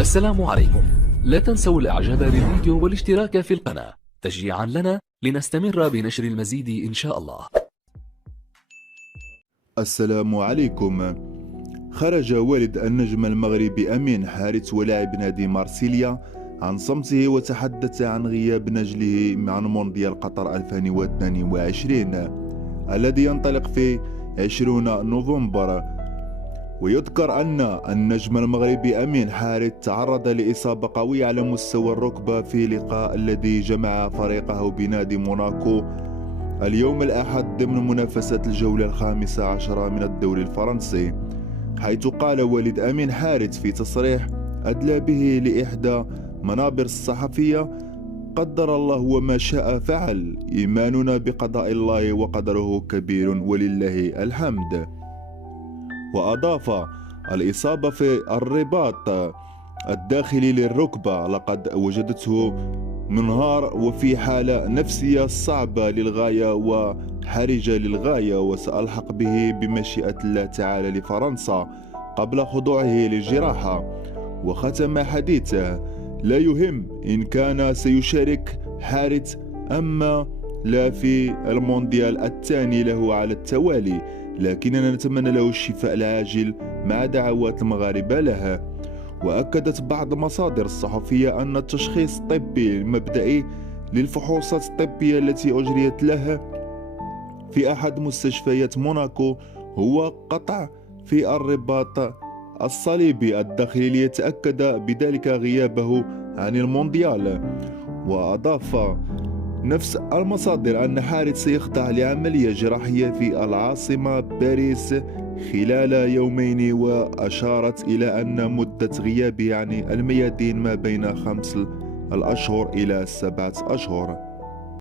السلام عليكم. لا تنسوا الاعجاب بالفيديو والاشتراك في القناة تشجيعا لنا لنستمر بنشر المزيد ان شاء الله. السلام عليكم. خرج والد النجم المغربي أمين حارث ولاعب نادي مارسيليا عن صمته وتحدث عن غياب نجله عن مونديال قطر 2022 الذي ينطلق في 20 نوفمبر. ويذكر أن النجم المغربي أمين حارث تعرض لإصابة قوية على مستوى الركبة في لقاء الذي جمع فريقه بنادي موناكو اليوم الأحد ضمن منافسة الجولة 15 من الدوري الفرنسي، حيث قال والد أمين حارث في تصريح أدلى به لإحدى منابر الصحفية: قدر الله وما شاء فعل، إيماننا بقضاء الله وقدره كبير ولله الحمد. وأضاف: الإصابة في الرباط الداخلي للركبة لقد وجدته منهار وفي حالة نفسية صعبة للغاية وحرجة للغاية، وسألحق به بمشيئة الله تعالى لفرنسا قبل خضوعه للجراحة. وختم حديثه: لا يهم إن كان سيشارك حارث أما لا في المونديال الثاني له على التوالي، لكننا نتمنى له الشفاء العاجل مع دعوات المغاربة له. وأكدت بعض المصادر الصحفية أن التشخيص الطبي المبدئي للفحوصات الطبية التي أجريت له في أحد مستشفيات موناكو هو قطع في الرباط الصليبي الداخلي ليتأكد بذلك غيابه عن المونديال. وأضاف نفس المصادر أن حارث سيخضع لعملية جراحية في العاصمة باريس خلال يومين، وأشارت إلى أن مدة غيابه عن الميادين ما بين 5 أشهر إلى 7 أشهر.